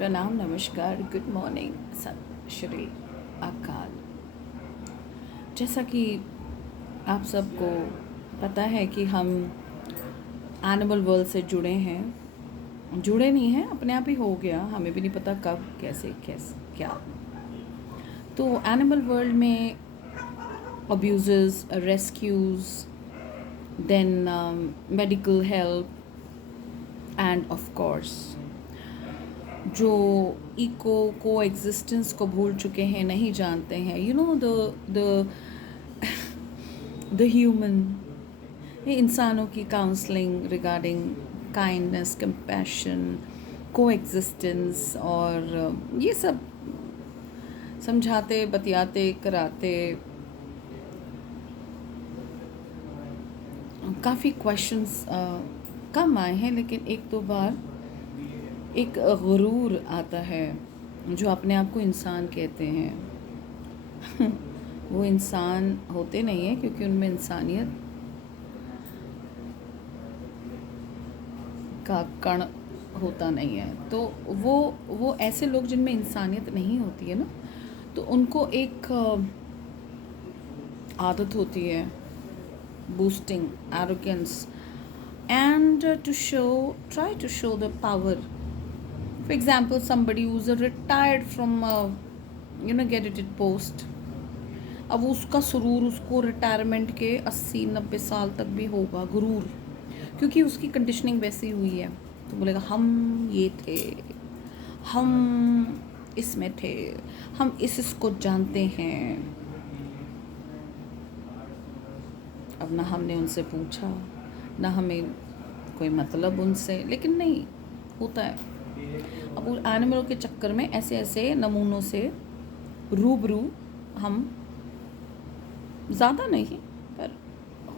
प्रणाम, नमस्कार, good morning, सत श्री अकाल। जैसा कि आप सबको पता है कि हम एनिमल वर्ल्ड से जुड़े नहीं हैं, अपने आप ही हो गया, हमें भी नहीं पता कब कैसे क्या। तो एनिमल वर्ल्ड में abuse, rescues, then medical help and of course जो इको को एग्जिस्टेंस को भूल चुके हैं, नहीं जानते हैं, द ह्यूमन, ये इंसानों की काउंसलिंग रिगार्डिंग काइंडनेस, कंपैशन, को एग्जिस्टेंस, और ये सब समझाते, बतियाते, कराते काफ़ी क्वेश्चंस कम आए हैं, लेकिन एक दो बार एक गुरूर आता है जो अपने आप को इंसान कहते हैं। वो इंसान होते नहीं हैं क्योंकि उनमें इंसानियत का कण होता नहीं है। तो वो ऐसे लोग जिनमें इंसानियत नहीं होती है ना, तो उनको एक आदत होती है boosting arrogance and try to show the power. For example, somebody who's a retired from get post, अब उसका सुरूर उसको रिटायरमेंट के 80-90 साल तक भी होगा, गुरूर, क्योंकि उसकी कंडीशनिंग वैसी हुई है। तो बोलेगा हम ये थे, हम इसमें थे, हम इसको जानते हैं। अब ना हमने उनसे पूछा, ना हमें कोई मतलब उनसे, लेकिन नहीं होता है। अब उन एनिमलों के चक्कर में ऐसे ऐसे नमूनों से रूबरू हम ज़्यादा नहीं पर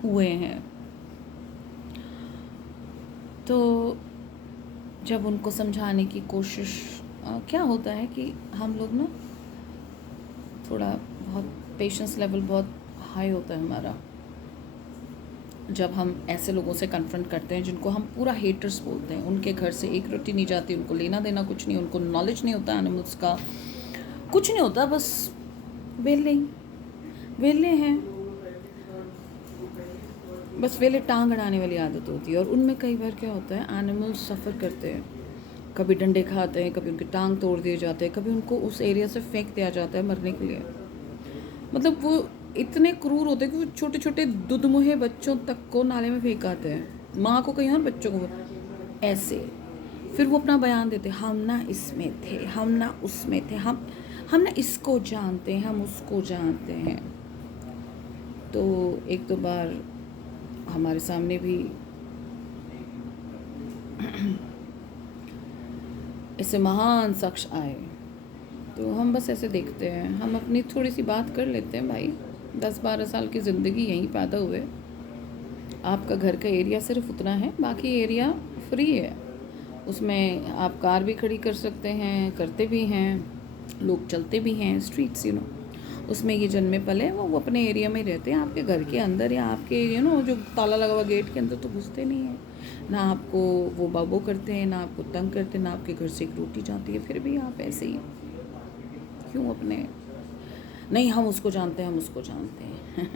हुए हैं। तो जब उनको समझाने की कोशिश, क्या होता है कि हम लोग ना थोड़ा बहुत पेशेंस लेवल बहुत हाई होता है हमारा, जब हम ऐसे लोगों से कन्फ्रंट करते हैं जिनको हम पूरा हेटर्स बोलते हैं। उनके घर से एक रोटी नहीं जाती, उनको लेना देना कुछ नहीं, उनको नॉलेज नहीं होता एनिमल्स का, कुछ नहीं होता, बस वेले हैं, बस वेले टांग अड़ाने वाली आदत होती है। और उनमें कई बार क्या होता है, एनिमल्स सफ़र करते हैं, कभी डंडे खाते हैं, कभी उनके टांग तोड़ दिए जाते हैं, कभी उनको उस एरिया से फेंक दिया जाता है मरने के लिए। मतलब वो इतने क्रूर होते हैं कि वो छोटे छोटे दुधमुहे बच्चों तक को नाले में फेंक आते हैं, माँ को कहीं और बच्चों को ऐसे। फिर वो अपना बयान देते, हम ना इसमें थे, हम ना उसमें थे, हम ना इसको जानते हैं, हम उसको जानते हैं। तो एक दो बार हमारे सामने भी ऐसे महान शख्स आए, तो हम बस ऐसे देखते हैं, हम अपनी थोड़ी सी बात कर लेते हैं। भाई 10-12 साल की ज़िंदगी यहीं पैदा हुए, आपका घर का एरिया सिर्फ उतना है, बाकी एरिया फ्री है, उसमें आप कार भी खड़ी कर सकते हैं, करते भी हैं, लोग चलते भी हैं, स्ट्रीट्स उसमें ये जन्मे पले, वो अपने एरिया में रहते हैं। आपके घर के अंदर या आपके जो ताला लगा हुआ गेट के अंदर तो घुसते नहीं हैं, ना आपको वो बाबो करते हैं, ना आपको तंग करते, ना आपके घर से एक रोटी जाती है, फिर भी आप ऐसे ही क्यों अपने, नहीं हम उसको जानते हैं, हम उसको जानते हैं।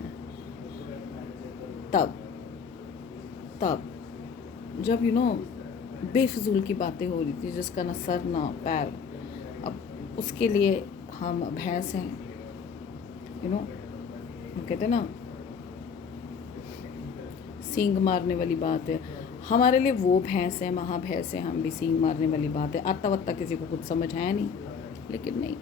तब जब बेफजूल की बातें हो रही थी, जिसका ना सर ना पैर, अब उसके लिए हम भैंस हैं, कहते हैं ना, सींग मारने वाली बात है, हमारे लिए वो भैंस है, महाभैंस है, हम भी सींग मारने वाली बात है। आता वत्ता किसी को कुछ समझ है नहीं, लेकिन नहीं,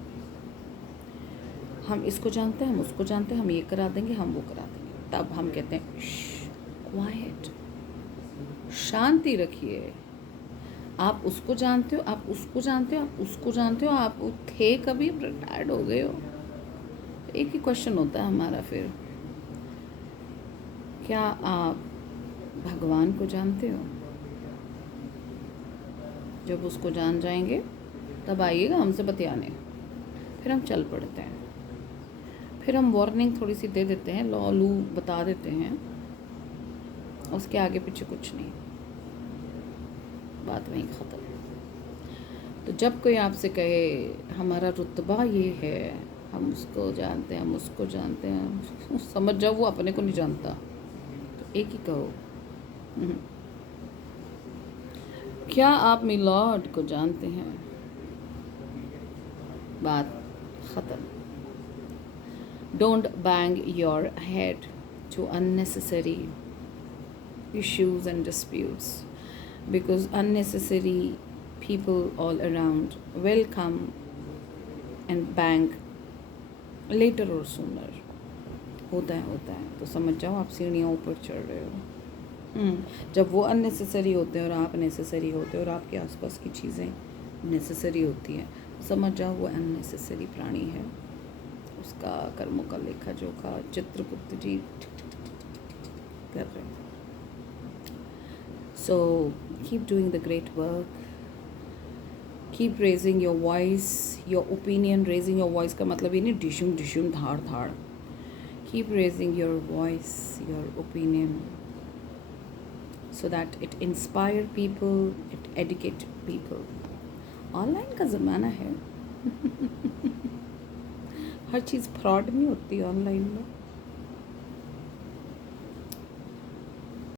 हम इसको जानते हैं, हम उसको जानते हैं, हम ये करा देंगे, हम वो करा देंगे। तब हम कहते हैं क्वाइट, शांति रखिए। आप उसको जानते हो, आप उसको जानते हो, आप उसको जानते हो, आप थे कभी, रिटायर्ड हो गए हो। एक ही क्वेश्चन होता है हमारा फिर, क्या आप भगवान को जानते हो? जब उसको जान जाएंगे तब आइएगा हमसे बतियाने, फिर हम चल पड़ते हैं, फिर हम वार्निंग थोड़ी सी दे देते हैं, लॉ लू बता देते हैं, उसके आगे पीछे कुछ नहीं, बात वहीं ख़त्म। तो जब कोई आपसे कहे हमारा रुतबा ये है, हम उसको जानते हैं, हम उसको जानते हैं, समझ जाओ वो अपने को नहीं जानता। तो एक ही कहो, हम्म, क्या आप मिलॉर्ड को जानते हैं? बात ख़त्म। Don't bang your head to unnecessary issues and disputes, because unnecessary people all around will come and bang later or sooner. होता है तो समझ जाओ आप सीढ़ियाँ ऊपर चढ़ रहे हो। जब वो अननेसेसरी होते हैं और आप नेसेसरी होते हो और आपके आसपास की चीज़ें नेसेसरी होती हैं, समझ जाओ वो अननेसेसरी प्राणी है। उसका कर्मों का लेखा जोखा चित्रगुप्त जी कर रहे हैं। So keep doing the great work, keep raising your voice, your opinion. Raising your voice का मतलब ये नहीं डिशुम डिशुम धाड़ धाड़। Keep raising your voice, your opinion, so that it inspire people, it educate people. Online का ज़माना है। हर चीज़ फ्रॉड नहीं होती ऑनलाइन में।